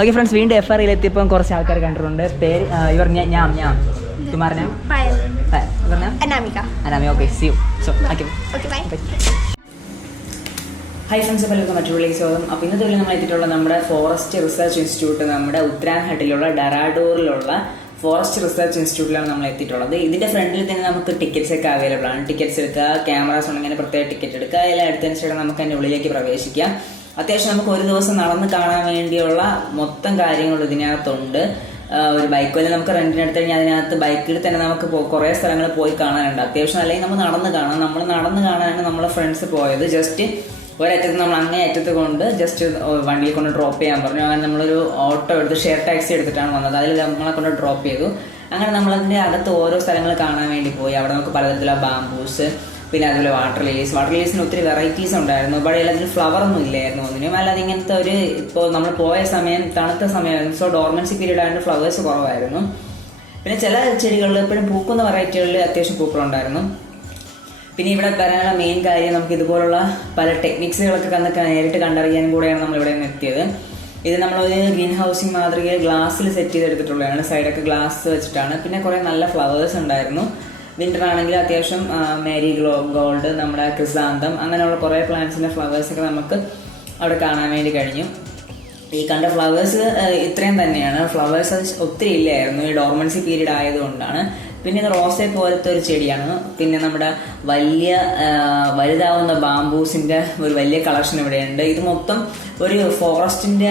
Okay friends, വീണ്ടും FRAയിൽ എത്തിയപ്പോൾ കുറച്ച് ആൾക്കാർ കണ്ടിട്ടുണ്ട്. പേര് ഇവർ ഞാൻ തുമാരനാ Anamika. Okay, see you. So okay, hi friends, എല്ലാവർക്കും മറ്റൊരു സ്വാഗതം. അപ്പോൾ ഇന്നത്തെ വീട്ടിൽ നമ്മൾ എത്തിയിട്ടുള്ള നമ്മുടെ ഫോറസ്റ്റ് റിസർച്ച് ഇൻസ്റ്റിറ്റ്യൂട്ട്, നമ്മുടെ ഉത്തരാഖണ്ഡിലുള്ള ഡെറാഡൂറിലുള്ള ഫോറസ്റ്റ് റിസർച്ച് ഇൻസ്റ്റിറ്റ്യൂട്ടിലാണ് നമ്മൾ എത്തിയിട്ടുള്ളത്. ഇതിൻ്റെ ഫ്രണ്ടിൽ തന്നെ നമുക്ക് ടിക്കറ്റ്സ് ഒക്കെ അവൈലബിൾ ആണ്. ടിക്കറ്റ്സ് എടുക്കുക, ക്യാമറാസ് ഉണ്ടെങ്കിൽ പ്രത്യേക ടിക്കറ്റ് എടുക്കുക, എല്ലാം എടുത്തതിന് ശേഷം നമുക്ക് അതിൻ്റെ ഉള്ളിലേക്ക് പ്രവേശിക്കാം. അത്യാവശ്യം നമുക്ക് ഒരു ദിവസം നടന്ന് കാണാൻ വേണ്ടിയുള്ള മൊത്തം കാര്യങ്ങൾ ഇതിനകത്തുണ്ട്. ഒരു ബൈക്ക് വല്ല നമുക്ക് റെന്റിന് എടുത്തു കഴിഞ്ഞാൽ അതിനകത്ത് ബൈക്കിൽ തന്നെ നമുക്ക് കുറേ സ്ഥലങ്ങൾ പോയി കാണാനുണ്ട്. അത്യാവശ്യം അല്ലെങ്കിൽ നമ്മൾ നടന്ന് കാണാം. നമ്മൾ നടന്ന് കാണാനാണ് നമ്മളെ ഫ്രണ്ട്സ് പോയത്. ജസ്റ്റ് ഒരറ്റത്ത് നമ്മൾ അങ്ങേ അറ്റത്ത് കൊണ്ട് ജസ്റ്റ് വണ്ടിയിൽ കൊണ്ട് ഡ്രോപ്പ് ചെയ്യാൻ പറഞ്ഞു. അങ്ങനെ നമ്മളൊരു ഓട്ടോ എടുത്ത് ഷെയർ ടാക്സി എടുത്തിട്ടാണ് വന്നത്. അതിൽ നമ്മളെ കൊണ്ട് ഡ്രോപ്പ് ചെയ്തു. അങ്ങനെ നമ്മളതിൻ്റെ അകത്ത് ഓരോ സ്ഥലങ്ങൾ കാണാൻ വേണ്ടി പോയി. അവിടെ നമുക്ക് പലതരത്തിലുള്ള ബാംബൂസ്, പിന്നെ അതുപോലെ വാട്ടർ ലീലീസിന് ഒത്തിരി വെറൈറ്റീസ് ഉണ്ടായിരുന്നു. ഇവിടെ അതിൽ ഫ്ലവർ ഒന്നും ഇല്ലായിരുന്നു ഒന്നിനും. അല്ലാതെ ഇങ്ങനത്തെ ഒരു ഇപ്പോൾ നമ്മൾ പോയ സമയം തണുത്ത സമയമായിരുന്നു. സോ ഡോർമൻസി പീരീഡ് ആയതുകൊണ്ട് ഫ്ലവേഴ്സ് കുറവായിരുന്നു. പിന്നെ ചില ചെടികളിൽ എപ്പോഴും പൂക്കുന്ന വെറൈറ്റികളിൽ അത്യാവശ്യം പൂക്കളുണ്ടായിരുന്നു. പിന്നെ ഇവിടെ വരാനുള്ള മെയിൻ കാര്യം നമുക്ക് ഇതുപോലുള്ള പല ടെക്നിക്സുകളൊക്കെ നേരിട്ട് കണ്ടറിയാനും കൂടെയാണ് നമ്മളിവിടെ നിന്ന് എത്തിയത്. ഇത് നമ്മളൊരു ഗ്രീൻ ഹൗസിങ് മാതൃകയിൽ ഗ്ലാസ്സിൽ സെറ്റ് ചെയ്തെടുത്തിട്ടുള്ളതാണ്. സൈഡൊക്കെ ഗ്ലാസ് വെച്ചിട്ടാണ്. പിന്നെ കുറേ നല്ല ഫ്ലവേഴ്സ് ഉണ്ടായിരുന്നു. വിൻ്റർ ആണെങ്കിൽ അത്യാവശ്യം മേരി ഗോൾഡ്, നമ്മുടെ ക്രിസാന്തം, അങ്ങനെയുള്ള കുറേ പ്ലാന്റ്സിൻ്റെ ഫ്ലവേഴ്സൊക്കെ നമുക്ക് അവിടെ കാണാൻ വേണ്ടി കഴിഞ്ഞു. ഈ കണ്ട ഫ്ലവേഴ്സ് ഇത്രയും തന്നെയാണ്. ഫ്ലവേഴ്സ് ഒത്തിരി ഇല്ലായിരുന്നു, ഈ ഡോർമൻസി പീരീഡ് ആയതുകൊണ്ടാണ്. പിന്നെ ഇത് റോസെ പോലത്തെ ഒരു ചെടിയാണ്. പിന്നെ നമ്മുടെ വലുതാവുന്ന ബാംബൂസിൻ്റെ ഒരു വലിയ കളക്ഷൻ ഇവിടെയുണ്ട്. ഇത് മൊത്തം ഒരു ഫോറസ്റ്റിൻ്റെ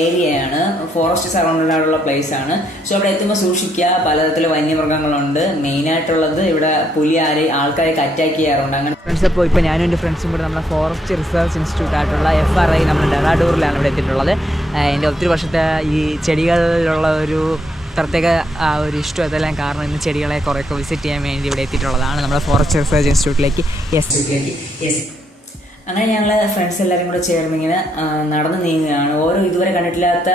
ഏരിയയാണ്. ഫോറസ്റ്റ് സറൗണ്ടഡ് ആയിട്ടുള്ള പ്ലേസ് ആണ്. സോ അവിടെ എത്തുമ്പോൾ സൂക്ഷിക്കുക. പലതരത്തിലുള്ള വന്യമൃഗങ്ങളുണ്ട്. മെയിനായിട്ടുള്ളത് ഇവിടെ പുലി ആൾക്കാരെയൊക്കെ അറ്റാക്ക് ചെയ്യാറുണ്ട്. അങ്ങനെ ഫ്രണ്ട്സ്, അപ്പോൾ ഇപ്പോൾ ഞാനും എൻ്റെ ഫ്രണ്ട്സും കൂടെ നമ്മുടെ ഫോറസ്റ്റ് റിസർച്ച് ഇൻസ്റ്റിറ്റ്യൂട്ട് ആയിട്ടുള്ള FRA നമ്മുടെ ഡെറാഡൂറിലാണ് ഇവിടെ എത്തിയിട്ടുള്ളത്. എൻ്റെ ഒത്തിരി വർഷത്തെ ഈ ചെടികളിലുള്ള ഒരു പ്രത്യേക ഒരു ഇഷ്ടം അതെല്ലാം കാരണം ഇന്ന് ചെടികളെ കുറേയൊക്കെ വിസിറ്റ് ചെയ്യാൻ വേണ്ടി ഇവിടെ എത്തിയിട്ടുള്ളതാണ് നമ്മുടെ ഫോറസ്റ്റ് റിസർച്ച് ഇൻസ്റ്റിറ്റ്യൂട്ടിലേക്ക്. യെസ്, അങ്ങനെ ഞങ്ങൾ ഫ്രണ്ട്സ് എല്ലാവരും കൂടെ ചേർന്ന് ഇങ്ങനെ നടന്ന് നീങ്ങുകയാണ്. ഓരോ ഇതുവരെ കണ്ടിട്ടില്ലാത്ത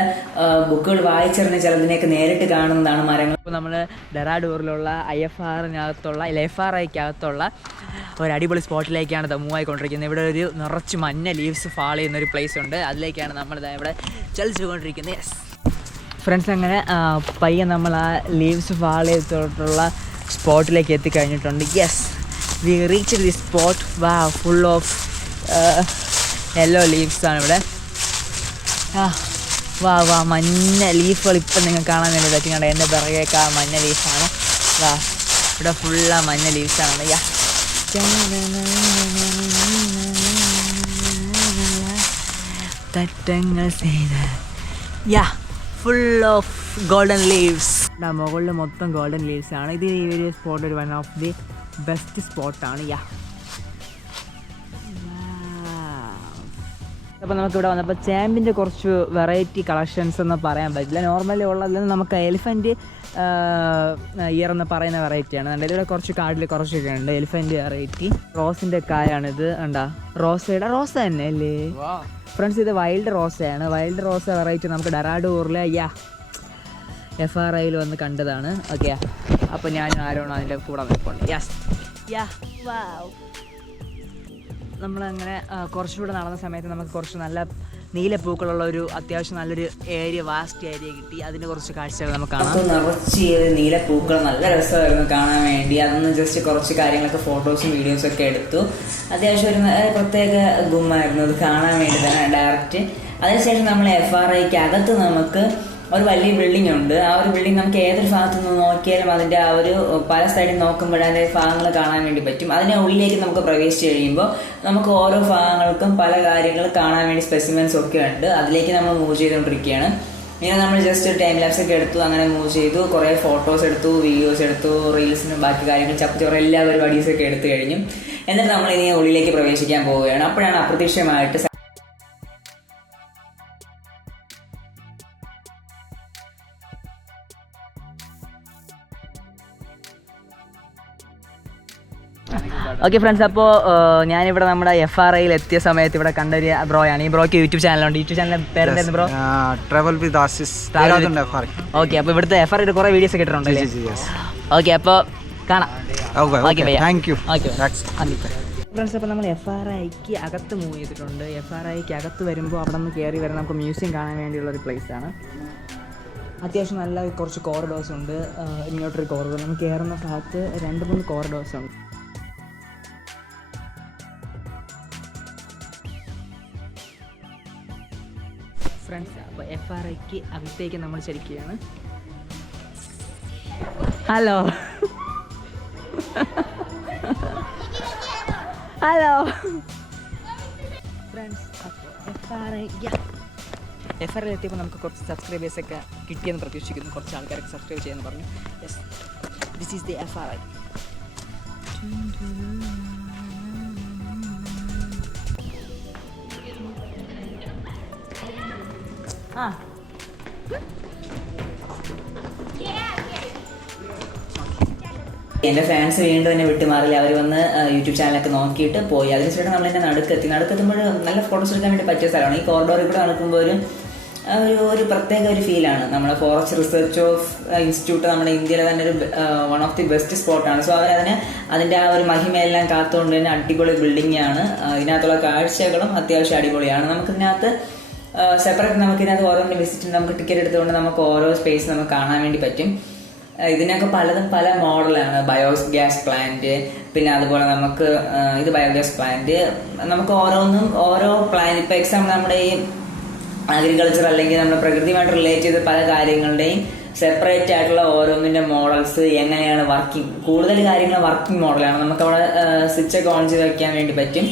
ബുക്കുകൾ വായിച്ചറിഞ്ഞ് ചിലതിനെയൊക്കെ നേരിട്ട് കാണുന്നതാണ് മരങ്ങൾ. ഇപ്പോൾ നമ്മൾ ഡെറാഡൂറിലുള്ള FRAയ്ക്കകത്തുള്ള ഒരു അടിപൊളി സ്പോട്ടിലേക്കാണ് മൂവ് ആയിക്കൊണ്ടിരിക്കുന്നത്. ഇവിടെ ഒരു നിറച്ച് മഞ്ഞ ലീവ്സ് ഫാൾ ചെയ്യുന്നൊരു പ്ലേസ് ഉണ്ട്. അതിലേക്കാണ് നമ്മളിത് ഇവിടെ ചലിച്ചുകൊണ്ടിരിക്കുന്നത്. യെസ് ഫ്രണ്ട്സ്, അങ്ങനെ പയ്യെ നമ്മൾ ആ ലീവ്സ് ഫാൾ ചെയ്തിട്ടുള്ള സ്പോട്ടിലേക്ക് എത്തിക്കഴിഞ്ഞിട്ടുണ്ട്. Yes, we reach the spot. Full of yellow leaves ആണ് ഇവിടെ. മഞ്ഞ ലീഫുകൾ ഇപ്പം നിങ്ങൾക്ക് കാണാൻ വേണ്ടി പറ്റുന്നുണ്ട്. എൻ്റെ പിറകേക്ക് ആ മഞ്ഞ ലീഫാണ്. ഇവിടെ ഫുള്ളാ മഞ്ഞ ലീവ്സാണ്. തട്ടങ്ങൾ ചെയ്ത ഫുൾ ഓഫ് ഗോൾഡൻ ലീവ്സ്. മുകളിൽ മൊത്തം ഗോൾഡൻ ലീവ്സ് ആണ്. ഇത് ഈ ഒരു സ്പോട്ട് ഒരു വൺ ഓഫ് ദി ബെസ്റ്റ് സ്പോട്ടാണ്. അപ്പോൾ നമുക്കിവിടെ വന്നപ്പോൾ ചാമ്പിൻ്റെ കുറച്ച് വെറൈറ്റി കളക്ഷൻസ് എന്ന് പറയാൻ പറ്റില്ല. നോർമലി ഉള്ളതിൽ നിന്ന് നമുക്ക് എലിഫൻറ്റ് ഇയർ എന്ന് പറയുന്ന വെറൈറ്റിയാണ്. ഇതിവിടെ കുറച്ച് കാർഡിൽ കുറച്ചൊക്കെ ഉണ്ട്. എലിഫൻറ്റ് വെറൈറ്റി റോസിൻ്റെ കായാണിത്. ഉണ്ടാ റോസ തന്നെ അല്ലേ ഫ്രണ്ട്സ്? ഇത് വൈൽഡ് റോസയാണ്. വൈൽഡ് റോസ വെറൈറ്റി നമുക്ക് ഡെറാഡൂറിൽ FRAയിൽ വന്ന് കണ്ടതാണ്. ഓക്കെ, അപ്പോൾ ഞാൻ ആരോണോ അതിൻ്റെ കൂടെ നിൽപ്പുണ്ട്. നമ്മളങ്ങനെ കുറച്ചുകൂടെ നടന്ന സമയത്ത് നമുക്ക് കുറച്ച് നല്ല നീലപ്പൂക്കളുള്ള ഒരു അത്യാവശ്യം നല്ലൊരു ഏരിയ, വാസ്റ്റ് ഏരിയ കിട്ടി. അതിന് കുറച്ച് കാഴ്ചകൾ നമുക്ക് കാണാം. നിറച്ച് നീലപ്പൂക്കൾ നല്ല രസമായിരുന്നു കാണാൻ വേണ്ടി. അതൊന്ന് ജസ്റ്റ് കുറച്ച് കാര്യങ്ങളൊക്കെ ഫോട്ടോസും വീഡിയോസും ഒക്കെ എടുത്തു. അത്യാവശ്യം ഒരു പ്രത്യേക ഗുമ്മായിരുന്നു അത് കാണാൻ വേണ്ടി തന്നെ ഡയറക്റ്റ്. അതിനുശേഷം നമ്മൾ FRAയ്ക്ക് അകത്ത് നമുക്ക് ഒരു വലിയ ബിൽഡിംഗ് ഉണ്ട്. ആ ഒരു ബിൽഡിംഗ് നമുക്ക് ഏതൊരു ഭാഗത്തു നിന്ന് നോക്കിയാലും അതിൻ്റെ ആ ഒരു പല സൈഡിൽ നോക്കുമ്പോൾ അതിൻ്റെ ഭാഗങ്ങൾ കാണാൻ വേണ്ടി പറ്റും. അതിൻ്റെ ഉള്ളിലേക്ക് നമുക്ക് പ്രവേശിച്ച് കഴിയുമ്പോൾ നമുക്ക് ഓരോ ഭാഗങ്ങൾക്കും പല കാര്യങ്ങൾ കാണാൻ വേണ്ടി സ്പെസിമെൻസ് ഒക്കെ ഉണ്ട്. അതിലേക്ക് നമ്മൾ മൂവ് ചെയ്തുകൊണ്ടിരിക്കുകയാണ്. ഇങ്ങനെ നമ്മൾ ജസ്റ്റ് ടൈം ലാപ്സ് ഒക്കെ എടുത്തു, അങ്ങനെ മൂവ് ചെയ്തു, കുറേ ഫോട്ടോസ് എടുത്തു, വീഡിയോസ് എടുത്തു, റീൽസിനും ബാക്കി കാര്യങ്ങൾ ചപ്പച്ചോറ് എല്ലാ പരിപാടീസൊക്കെ എടുത്തു കഴിഞ്ഞു. എന്നിട്ട് നമ്മൾ ഇനി ഉള്ളിലേക്ക് പ്രവേശിക്കാൻ പോവുകയാണ്. അപ്പോഴാണ് അപ്രതീക്ഷിതമായിട്ട് ഓക്കെ ഫ്രണ്ട്സ്, അപ്പോൾ ഞാനിവിടെ നമ്മുടെ FRAയിൽ എത്തിയ സമയത്ത് ഇവിടെ കണ്ടൊരു ബ്രോയാണ്. ഈ ബ്രോയ്ക്ക് യൂട്യൂബ് ചാനലുണ്ട്. യൂട്യൂബ് ചാനലിൻ്റെ പേരെന്തായിരുന്നു bro? Travel with Asis. Okay, അപ്പോൾ ഇവിടുത്തെ FRAയുടെ കുറേ വീഡിയോസ് ഒക്കെ ഇട്ടിട്ടുണ്ടല്ലേ? ഓക്കെ, അപ്പോൾ കാണാം. Okay, thank you. Okay friends, അപ്പോൾ നമ്മൾ FRIക്ക് അകത്ത് മൂവ് ചെയ്തിട്ടുണ്ട്. FRIക്ക് അകത്ത് വരുമ്പോൾ അവിടെ നിന്ന് കയറി വരാൻ നമുക്ക് മ്യൂസിയം കാണാൻ വേണ്ടിയുള്ളൊരു പ്ലേസാണ്. അത്യാവശ്യം നല്ല കുറച്ച് കോറിഡോഴ്സ് ഉണ്ട്. ഇങ്ങോട്ടൊരു കോറിഡോർ, നമുക്ക് കയറുന്ന ഭാഗത്ത് 2-3 കോറിഡോഴ്സ് ഉണ്ട്. ഫ്രണ്ട്സ്, അപ്പോൾ FRIക്ക് അകത്തേക്ക് നമ്മൾ ചലിക്കുകയാണ്. ഹലോ ഹലോ ഫ്രണ്ട്സ്, അപ്പോൾ FRI എത്തിയപ്പോൾ നമുക്ക് കുറച്ച് സബ്സ്ക്രൈബേഴ്സൊക്കെ കിട്ടിയെന്ന് പ്രതീക്ഷിക്കുന്നു. കുറച്ച് ആൾക്കാരൊക്കെ സബ്സ്ക്രൈബ് ചെയ്യാമെന്ന് പറഞ്ഞു. Yes, this is the FRI. എൻ്റെ ഫാൻസ് വീണ്ടും എന്നെ വിട്ടുമാറില്ല. അവർ വന്ന് യൂട്യൂബ് ചാനലൊക്കെ നോക്കിയിട്ട് പോയി. അതിനുശേഷം നമ്മൾ എന്നെ നടുക്കെത്തുമ്പോൾ നല്ല ഫോട്ടോസ് എടുക്കാൻ വേണ്ടി പറ്റിയ സ്ഥലമാണ്. ഈ കോറിഡോറിൽ കൂടെ നടക്കുമ്പോൾ ഒരു പ്രത്യേക ഒരു ഫീലാണ്. നമ്മുടെ ഫോറസ്റ്റ് റിസർച്ച് ഓഫ് ഇൻസ്റ്റിറ്റ്യൂട്ട് നമ്മുടെ ഇന്ത്യയിലെ തന്നെ ഒരു വൺ ഓഫ് ദി ബെസ്റ്റ് സ്പോട്ടാണ്. സോ അതിൻ്റെ ആ ഒരു മഹിമയെല്ലാം കാത്തുകൊണ്ട് തന്നെ അടിപൊളി ബിൽഡിംഗ് ആണ്. ഇതിനകത്തുള്ള കാഴ്ചകളും അത്യാവശ്യം അടിപൊളിയാണ്. നമുക്കിതിനകത്ത് സെപ്പറേറ്റ് നമുക്കിതിനകത്ത് ഓരോന്നിൻ്റെ വിസിറ്റ് നമുക്ക് ടിക്കറ്റ് എടുത്തുകൊണ്ട് നമുക്ക് ഓരോ സ്പേസ് നമുക്ക് കാണാൻ വേണ്ടി പറ്റും. ഇതിനൊക്കെ പലതും പല മോഡലാണ്. ബയോഗ്യാസ് പ്ലാന്റ്, പിന്നെ അതുപോലെ നമുക്ക് ഇത് ബയോഗ്യാസ് പ്ലാന്റ്, നമുക്ക് ഓരോന്നും ഓരോ പ്ലാന്റ്. ഇപ്പോൾ എക്സാമ്പിൾ നമ്മുടെ ഈ അഗ്രികൾച്ചർ അല്ലെങ്കിൽ നമ്മുടെ പ്രകൃതിയുമായിട്ട് റിലേറ്റ് ചെയ്ത പല കാര്യങ്ങളുടെയും സെപ്പറേറ്റ് ആയിട്ടുള്ള ഓരോന്നിന്റെ മോഡൽസ് എങ്ങനെയാണ് വർക്കിംഗ്, കൂടുതൽ കാര്യങ്ങൾ വർക്കിംഗ് മോഡലാണ്. നമുക്കവിടെ സ്വിച്ചൊക്കെ ഓൺ ചെയ്ത് വയ്ക്കാൻ വേണ്ടി പറ്റും.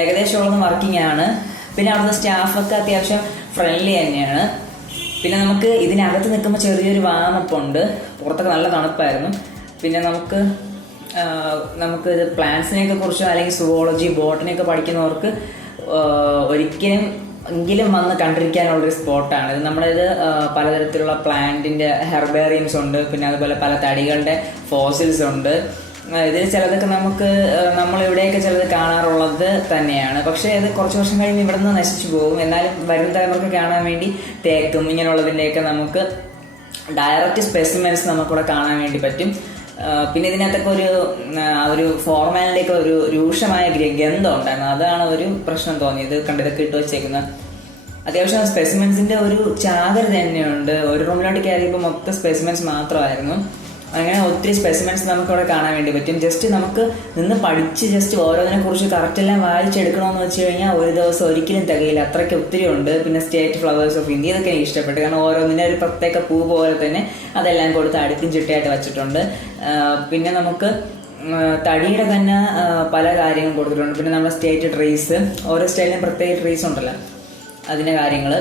ഏകദേശം ഉള്ളത് വർക്കിംഗ് ആണ്. പിന്നെ അവിടുത്തെ സ്റ്റാഫൊക്കെ അത്യാവശ്യം ഫ്രണ്ട്ലി തന്നെയാണ്. പിന്നെ നമുക്ക് ഇതിനകത്ത് നിൽക്കുമ്പോൾ ചെറിയൊരു വാമപ്പുണ്ട്. പുറത്തൊക്കെ നല്ല തണുപ്പായിരുന്നു. പിന്നെ നമുക്ക് ഇത് പ്ലാന്റ്സിനെയൊക്കെ കുറിച്ചോ അല്ലെങ്കിൽ സുവോളജി, ബോട്ടണിയൊക്കെ പഠിക്കുന്നവർക്ക് ഒരിക്കലും എങ്കിലും വന്ന് കണ്ടിരിക്കാനുള്ളൊരു സ്പോട്ടാണ് ഇത്. നമ്മുടെ ഇത് പലതരത്തിലുള്ള പ്ലാന്റിന്റെ ഹെർബേറിയംസ് ഉണ്ട്. പിന്നെ അതുപോലെ പല തടികളുടെ ഫോസിൽസ് ഉണ്ട്. ഇതിൽ ചിലതൊക്കെ നമ്മൾ ഇവിടെയൊക്കെ ചിലത് കാണാറുള്ളത് തന്നെയാണ്. പക്ഷേ അത് കുറച്ച് വർഷം കഴിയുമ്പോൾ ഇവിടെ നിന്ന് നശിച്ചു പോകും. എന്നാലും വരും തലമുറക്ക് കാണാൻ വേണ്ടി തേക്കും ഇങ്ങനെയുള്ളതിൻ്റെയൊക്കെ നമുക്ക് ഡയറക്റ്റ് സ്പെസിമെൻസ് നമുക്കിവിടെ കാണാൻ വേണ്ടി പറ്റും. പിന്നെ ഇതിനകത്തൊക്കെ ഒരു ഫോർമാലിൻ്റെയൊക്കെ ഒരു രൂക്ഷമായ ഗന്ധം ഉണ്ടായിരുന്നു. അതാണ് ഒരു പ്രശ്നം തോന്നിയത്. കണ്ടിതൊക്കെ ഇട്ട് വെച്ചേക്കുന്ന അത്യാവശ്യം സ്പെസിമെൻസിന്റെ ഒരു ചാകര തന്നെയുണ്ട്. ഒരു റൂമിലോട്ട് കയറിയപ്പോൾ മൊത്തം സ്പെസിമെൻസ് മാത്രമായിരുന്നു. അങ്ങനെ ഒത്തിരി സ്പെസിമെൻസ് നമുക്കിവിടെ കാണാൻ വേണ്ടി പറ്റും. ജസ്റ്റ് നമുക്ക് നിന്ന് പഠിച്ച് ജസ്റ്റ് ഓരോന്നിനെ കുറിച്ച് കറക്റ്റ് എല്ലാം വായിച്ചെടുക്കണമെന്ന് വെച്ച് കഴിഞ്ഞാൽ ഒരു ദിവസം ഒരിക്കലും തികയില്ല. അത്രയ്ക്ക് ഒത്തിരി ഉണ്ട്. പിന്നെ സ്റ്റേറ്റ് ഫ്ലവേഴ്സ് ഓഫ് ഇന്ത്യ, ഇതൊക്കെ എനിക്ക് ഇഷ്ടപ്പെട്ടു. കാരണം ഓരോന്നിനെ ഒരു പ്രത്യേക പൂ പോലെ തന്നെ അതെല്ലാം കൊടുത്ത് അടുക്കും ചിട്ടയായിട്ട് വെച്ചിട്ടുണ്ട്. പിന്നെ നമുക്ക് തടിയുടെ തന്നെ പല കാര്യങ്ങളും കൊടുത്തിട്ടുണ്ട്. പിന്നെ നമ്മുടെ സ്റ്റേറ്റ് ട്രീസ്, ഓരോ സ്റ്റേറ്റിനും പ്രത്യേക ട്രീസ് ഉണ്ടല്ലോ, അതിൻ്റെ കാര്യങ്ങൾ.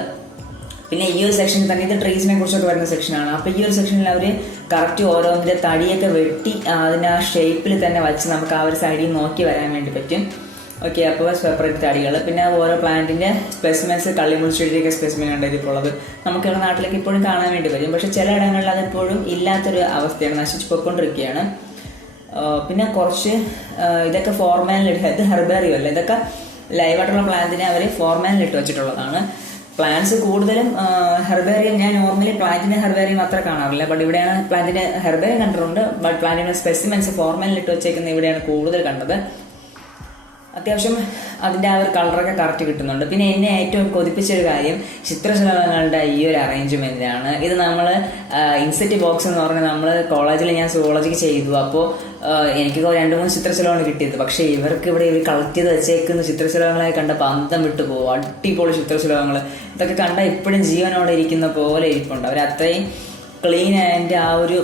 പിന്നെ ഈ ഒരു സെക്ഷനിൽ തന്നെ ഇത് ട്രീസിനെ കുറിച്ചൊക്കെ വരുന്ന സെക്ഷനാണ്. അപ്പോൾ ഈ ഒരു സെക്ഷനിൽ അവർ കറക്റ്റ് ഓരോന്നിൻ്റെ തടിയൊക്കെ വെട്ടി അതിന് ആ ഷേപ്പിൽ തന്നെ വച്ച് നമുക്ക് ആ ഒരു സൈഡിൽ നോക്കി വരാൻ വേണ്ടി പറ്റും. ഓക്കെ, അപ്പോൾ സെപ്പറേറ്റ് തടികൾ. പിന്നെ ഓരോ പ്ലാന്റിൻ്റെ സ്പെസിമെൻസ്, കള്ളിമുൾച്ചെടിയൊക്കെ സ്പെസിമെൻ ഉണ്ട് ഇതിപ്പോൾ ഉള്ളത്. നമുക്കുള്ള നാട്ടിലേക്ക് ഇപ്പോഴും കാണാൻ വേണ്ടി പറ്റും. പക്ഷേ ചില ഇടങ്ങളിൽ അതിപ്പോഴും ഇല്ലാത്തൊരു അവസ്ഥയാണ്, നശിച്ചു പോയിക്കൊണ്ടിരിക്കുകയാണ്. പിന്നെ കുറച്ച് ഇതൊക്കെ ഫോർമാലിലിട്ട്, ഇത് ഹെർബേറിയം അല്ല, ഇതൊക്കെ ലൈവായിട്ടുള്ള പ്ലാന്റിനെ അവർ ഫോർമാലിലിട്ട് വെച്ചിട്ടുള്ളതാണ്. പ്ലാന്റ്സ് കൂടുതലും ഹെർബേറിയം, ഞാൻ നോർമലി പ്ലാന്റിന്റെ ഹെർബേറിയം അത്ര കാണാറില്ല. ബട്ട് ഇവിടെയാണ് പ്ലാന്റിന്റെ ഹെർബേറിയം കണ്ടിട്ടുണ്ട്. ബട്ട് പ്ലാന്റിന്റെ സ്പെസിമെൻസ് ഫോർമാലിലിട്ട് വെച്ചേക്കുന്ന ഇവിടെയാണ് കൂടുതൽ കണ്ടത്. അത്യാവശ്യം അതിൻ്റെ ആ ഒരു കളറൊക്കെ കറക്റ്റ് കിട്ടുന്നുണ്ട്. പിന്നെ എന്നെ ഏറ്റവും കൊതിപ്പിച്ചൊരു കാര്യം ചിത്രശലഭങ്ങളുടെ ഈ ഒരു അറേഞ്ച്മെന്റാണ്. ഇത് നമ്മൾ ഇൻസെറ്റ് ബോക്സ് എന്ന് പറഞ്ഞാൽ നമ്മൾ കോളേജിൽ ഞാൻ സുവോളജിക്ക് ചെയ്തു. അപ്പോൾ എനിക്ക് 2-3 ചിത്രശലഭമാണ് കിട്ടിയത്. പക്ഷേ ഇവർക്ക് ഇവിടെ ഇവർ കളക്ട് ചെയ്ത് വെച്ചേക്കുന്ന ചിത്രശലഭങ്ങളായി കണ്ടപ്പോൾ അന്തം വിട്ടു പോകും. അടിപൊളി ചിത്രശലഭങ്ങൾ. ഇതൊക്കെ കണ്ടാൽ ഇപ്പോഴും ജീവനോടെ ഇരിക്കുന്ന പോലെ ഇരിപ്പുണ്ട്. അവർ അത്രയും ക്ലീൻ ആൻഡ് ആ ഒരു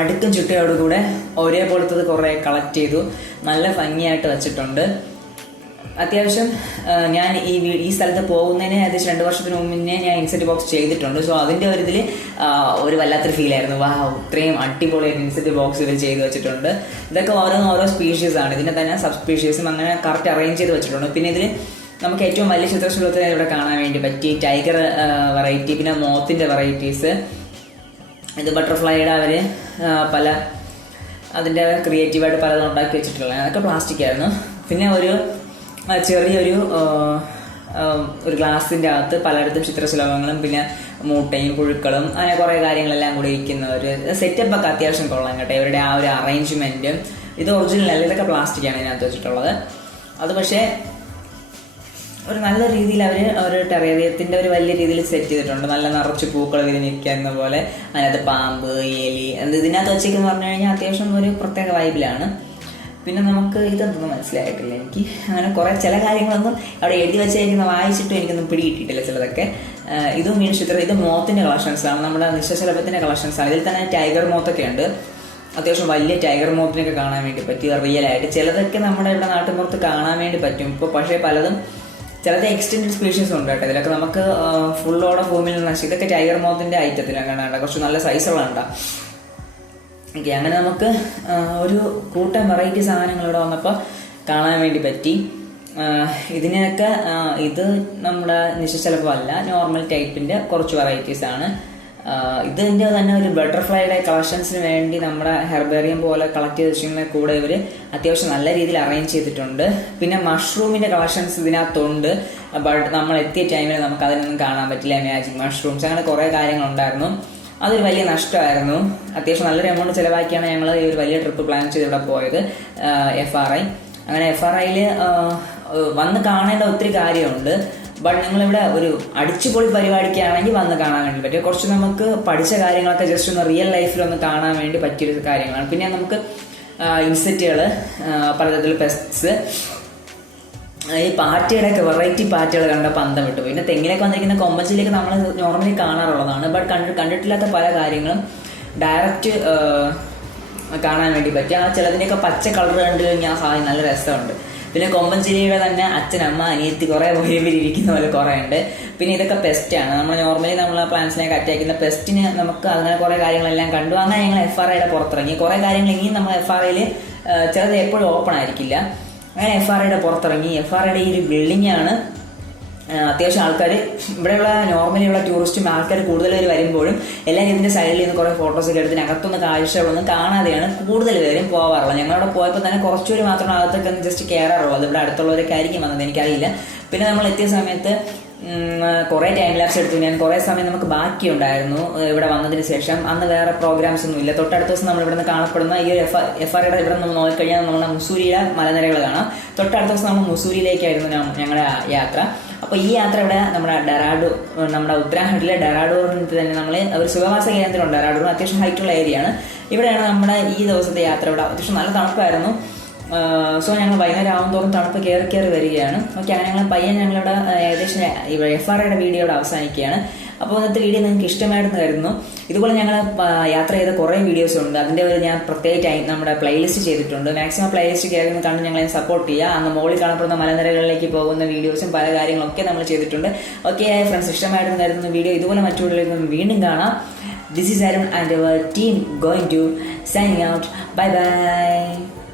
അടുക്കും ചുട്ടയോടുകൂടെ ഒരേപോലത്തത് കുറേ കളക്ട് ചെയ്തു നല്ല ഭംഗിയായിട്ട് വെച്ചിട്ടുണ്ട്. അത്യാവശ്യം ഞാൻ ഈ സ്ഥലത്ത് പോകുന്നതിന് ഏകദേശം 2 വർഷത്തിന് മുന്നേ ഞാൻ ഇൻസെറ്റ് ബോക്സ് ചെയ്തിട്ടുണ്ട്. സോ അതിൻ്റെ ഒരു ഇതിൽ ഒരു വല്ലാത്തൊരു ഫീലായിരുന്നു. ഇത്രയും അടിപൊളിയായിട്ട് ഇൻസെറ്റ് ബോക്സ് ഇവർ ചെയ്ത് വെച്ചിട്ടുണ്ട്. ഇതൊക്കെ ഓരോ സ്പീഷീസാണ്. ഇതിനെ തന്നെ സബ് സ്പീഷീസും അങ്ങനെ കറക്റ്റ് അറേഞ്ച് ചെയ്ത് വെച്ചിട്ടുണ്ട്. പിന്നെ ഇതിൽ നമുക്ക് ഏറ്റവും വലിയ ചിത്രശലഭത്തെ ഇവിടെ കാണാൻ വേണ്ടി പറ്റി ടൈഗർ വെറൈറ്റി, പിന്നെ മോത്തിൻ്റെ വെറൈറ്റീസ്. ഇത് ബട്ടർഫ്ലൈയുടെ അവർ പല അതിൻ്റെ ക്രിയേറ്റീവായിട്ട് പലതും ഉണ്ടാക്കി വെച്ചിട്ടുള്ളത്. അതൊക്കെ പ്ലാസ്റ്റിക് ആയിരുന്നു. പിന്നെ ചെറിയൊരു ഗ്ലാസിൻ്റെ അകത്ത് പലയിടത്തും ചിത്രശലഭങ്ങളും പിന്നെ മൂട്ടയും പുഴുക്കളും അങ്ങനെ കുറേ കാര്യങ്ങളെല്ലാം കൂടി ഇരിക്കുന്ന ഒരു സെറ്റപ്പൊക്കെ അത്യാവശ്യം കൊള്ളാം കേട്ടോ. ഇവരുടെ ആ ഒരു അറേഞ്ച്മെൻറ്റും ഇത് ഒറിജിനൽ അല്ല, ഇതൊക്കെ പ്ലാസ്റ്റിക്കാണ് ഇതിനകത്ത് വെച്ചിട്ടുള്ളത്. അത് പക്ഷേ ഒരു നല്ല രീതിയിൽ അവർ ടെറേറിയത്തിൻ്റെ ഒരു വലിയ രീതിയിൽ സെറ്റ് ചെയ്തിട്ടുണ്ട്. നല്ല നിറച്ച് പൂക്കൾ വിരിഞ്ഞിരിക്കുന്ന പോലെ. അതിനകത്ത് പാമ്പ്, എലി, ഇതിനകത്ത് വെച്ചേക്കെന്ന് പറഞ്ഞു കഴിഞ്ഞാൽ അത്യാവശ്യം ഒരു പ്രത്യേക വൈബിലാണ്. പിന്നെ നമുക്ക് ഇതൊന്നും മനസ്സിലായിട്ടില്ല എനിക്ക്. അങ്ങനെ കുറേ ചില കാര്യങ്ങളൊന്നും അവിടെ എഴുതി വെച്ചേക്കുന്ന വായിച്ചിട്ടും എനിക്കൊന്നും പിടികിട്ടിയിട്ടില്ല ചിലതൊക്കെ. ഇതും മീൻസ് ഇത് മോത്തിൻ്റെ കളക്ഷൻസാണ്, നമ്മുടെ നിശശലഭത്തിൻ്റെ കളക്ഷൻസാണ്. ഇതിൽ തന്നെ ടൈഗർ മോത്തൊക്കെ ഉണ്ട്. അത്യാവശ്യം വലിയ ടൈഗർ മോത്തിനൊക്കെ കാണാൻ വേണ്ടി പറ്റും റിയലായിട്ട്. ചിലതൊക്കെ നമ്മുടെ ഇവിടെ നാട്ടിൻപുറത്ത് കാണാൻ വേണ്ടി പറ്റും ഇപ്പോൾ. പക്ഷേ പലതും ചിലത് എക്സ്റ്റെൻഡ് സ്പീഷീസ് ഉണ്ട് കേട്ടോ. ഇതിലൊക്കെ നമുക്ക് ഫുള്ളോടെ ഭൂമിയിൽ നിന്ന് നശിക്കും. ഇതൊക്കെ ടൈഗർ മോത്തിൻ്റെ ഐറ്റത്തിലാണ് കാണാണ്ട, കുറച്ച് നല്ല സൈസുകളുണ്ടാ. ഓക്കെ, അങ്ങനെ നമുക്ക് ഒരു കൂട്ടം വെറൈറ്റി സാധനങ്ങൾ ഇവിടെ വന്നപ്പോൾ കാണാൻ വേണ്ടി പറ്റി. ഇതിനൊക്കെ ഇത് നമ്മുടെ നിശശലഭമല്ല, നോർമൽ ടൈപ്പിൻ്റെ കുറച്ച് വെറൈറ്റീസാണ്. ഇതിൻ്റെ തന്നെ ഒരു ബട്ടർഫ്ലൈയുടെ കളക്ഷൻസിന് വേണ്ടി നമ്മുടെ ഹെർബേറിയം പോലെ കളക്ട് ചെയ്ത് വെച്ചിരുന്ന കൂടെ ഇവർ അത്യാവശ്യം നല്ല രീതിയിൽ അറേഞ്ച് ചെയ്തിട്ടുണ്ട്. പിന്നെ മഷ്റൂമിൻ്റെ കളക്ഷൻസ് ഇതിനകത്തുണ്ട്. ബട്ട് നമ്മൾ എത്തിയ ടൈമിൽ നമുക്ക് അതിനൊന്നും കാണാൻ പറ്റില്ല. മാജിക് മഷ്റൂംസ് അങ്ങനെ കുറേ കാര്യങ്ങളുണ്ടായിരുന്നു. അതൊരു വലിയ നഷ്ടമായിരുന്നു. അത്യാവശ്യം നല്ലൊരു എമൗണ്ട് ചിലവാക്കിയാണ് ഞങ്ങൾ ഈ ഒരു വലിയ ട്രിപ്പ് പ്ലാൻ ചെയ്ത് ഇവിടെ പോയത്, FRI. അങ്ങനെ FRIയിൽ വന്ന് കാണേണ്ട ഒത്തിരി കാര്യമുണ്ട്. ബട്ട് നിങ്ങളിവിടെ ഒരു അടിച്ചുപൊളി പരിപാടിക്കാണെങ്കിൽ വന്ന് കാണാൻ വേണ്ടി പറ്റും. കുറച്ച് നമുക്ക് പഠിച്ച കാര്യങ്ങളൊക്കെ ജസ്റ്റ് ഒന്ന് റിയൽ ലൈഫിലൊന്ന് കാണാൻ വേണ്ടി പറ്റിയൊരു കാര്യങ്ങളാണ്. പിന്നെ നമുക്ക് ഇൻസെക്റ്റുകൾ, പലതരത്തിലുള്ള പെസ്റ്റ്സ്, ഈ പാറ്റയുടെയൊക്കെ വെറൈറ്റി പാറ്റകൾ കണ്ടപ്പോൾ അന്തം വിട്ടു. പിന്നെ തെങ്ങിലേക്ക് വന്നിരിക്കുന്ന കൊമ്പച്ചിലേക്ക് നമ്മൾ നോർമലി കാണാറുള്ളതാണ്. ബട്ട് കണ്ടിട്ടില്ലാത്ത പല കാര്യങ്ങളും ഡയറക്റ്റ് കാണാൻ വേണ്ടി പറ്റും. ആ ചിലതിൻ്റെയൊക്കെ പച്ച കളർ കണ്ടു കഴിഞ്ഞാൽ നല്ല രസമുണ്ട്. പിന്നെ കൊമ്പൻചിരിയുടെ തന്നെ അച്ഛൻ, അമ്മ, അനിയത്തി കുറേ ഇരിക്കുന്ന പോലെ കുറേ ഉണ്ട്. പിന്നെ ഇതൊക്കെ പെസ്റ്റാണ്. നമ്മൾ നോർമലി നമ്മൾ പ്ലാന്റ്സിനെയൊക്കെ അറ്റാക്ക് ചെയ്യുന്ന പെസ്റ്റിന് നമുക്ക് അങ്ങനെ കുറേ കാര്യങ്ങളെല്ലാം കണ്ടു. അങ്ങനെ ഞങ്ങൾ FRIയുടെ പുറത്തിറങ്ങി. കുറേ കാര്യങ്ങൾ ഇനിയും നമ്മൾ FRIയിൽ ചിലത് എപ്പോഴും ഓപ്പൺ ആയിരിക്കില്ല. അങ്ങനെ FRIയുടെ പുറത്തിറങ്ങി. FRIയുടെ ഈ ഒരു ബിൽഡിങ്ങാണ് അത്യാവശ്യം ആൾക്കാർ ഇവിടെയുള്ള നോർമലിയുള്ള ടൂറിസ്റ്റും ആൾക്കാർ കൂടുതൽ പേര് വരുമ്പോഴും എല്ലാവരും ഇതിൻ്റെ സൈഡിൽ നിന്ന് കുറേ ഫോട്ടോസൊക്കെ എടുത്ത് അകത്തൊന്ന് കാഴ്ചകളൊന്നും കാണാതെയാണ് കൂടുതൽ പേരും പോകാറുള്ളത്. ഞങ്ങളവിടെ പോയപ്പോൾ തന്നെ കുറച്ചുപേര് മാത്രമാണ് അകത്തൊക്കെ ഒന്ന് ജസ്റ്റ് കയറാറുള്ളത്. ഇവിടെ അടുത്തുള്ളവരൊക്കെ ആയിരിക്കും വന്നത്, എനിക്കറിയില്ല. പിന്നെ നമ്മൾ എത്തിയ സമയത്ത് കുറേ ടൈം ലാപ്സ് എടുത്തു. ഞാൻ കുറേ സമയം നമുക്ക് ബാക്കിയുണ്ടായിരുന്നു ഇവിടെ വന്നതിന് ശേഷം. അന്ന് വേറെ പ്രോഗ്രാംസ് ഒന്നും ഇല്ല. തൊട്ടടുത്ത ദിവസം നമ്മൾ ഇവിടെ നിന്ന് കാണപ്പെടുന്ന ഈ ഒരു FRIയുടെ ഇവിടെ നമ്മൾ നോക്കിക്കഴിഞ്ഞാൽ നമ്മൾ മുസൂരിയുടെ മലനിരകൾ കാണാം. തൊട്ടടുത്ത ദിവസം നമ്മൾ മുസൂരിയിലേക്കായിരുന്നു ഞങ്ങളുടെ യാത്ര. അപ്പോൾ ഈ യാത്ര ഇവിടെ നമ്മുടെ നമ്മുടെ ഉത്തരാഖണ്ഡിലെ ഡെറാഡൂറിൽ തന്നെ നമ്മൾ ഒരു സുഖവാസ കേന്ദ്രമുണ്ട്. ഡെറാഡൂർ അത്യാവശ്യം ഹൈറ്റുള്ള ഏരിയയാണ്. ഇവിടെയാണ് നമ്മുടെ ഈ ദിവസത്തെ യാത്ര. ഇവിടെ അത്യാവശ്യം നല്ല തണുപ്പായിരുന്നു. സോ ഞങ്ങൾ വൈകുന്നേരം ആവും തോറും തണുപ്പ് കയറി വരികയാണ്. ഓക്കെ, അങ്ങനെ ഞങ്ങളിവിടെ ഏകദേശം FRIയുടെ വീഡിയോ ഇവിടെ അവസാനിക്കുകയാണ്. അപ്പോൾ ഇന്നത്തെ വീഡിയോ നിങ്ങൾക്ക് ഇഷ്ടമായിരുന്നു കരുതുന്നു. ഇതുപോലെ ഞങ്ങൾ യാത്ര ചെയ്ത കുറേ വീഡിയോസ് ഉണ്ട്. അതിൻ്റെ ഒരു ഞാൻ പ്രത്യേക നമ്മുടെ പ്ലേലിസ്റ്റ് ചെയ്തിട്ടുണ്ട്. മാക്സിമം പ്ലേലിസ്റ്റ് കയറി കണ്ട് ഞങ്ങളെ സപ്പോർട്ട് ചെയ്യുക. അന്ന് മോളിൽ കാണപ്പെടുന്ന മലനിരകളിലേക്ക് പോകുന്ന വീഡിയോസും പല കാര്യങ്ങളൊക്കെ നമ്മൾ ചെയ്തിട്ടുണ്ട്. ഓക്കെ ഫ്രണ്ട്സ്, ഇഷ്ടമായിരുന്നു കരുതുന്ന വീഡിയോ ഇതുപോലെ മറ്റുള്ളവരിൽ വീണ്ടും കാണാം. This is Arun and our team going to signing out. Bye bye.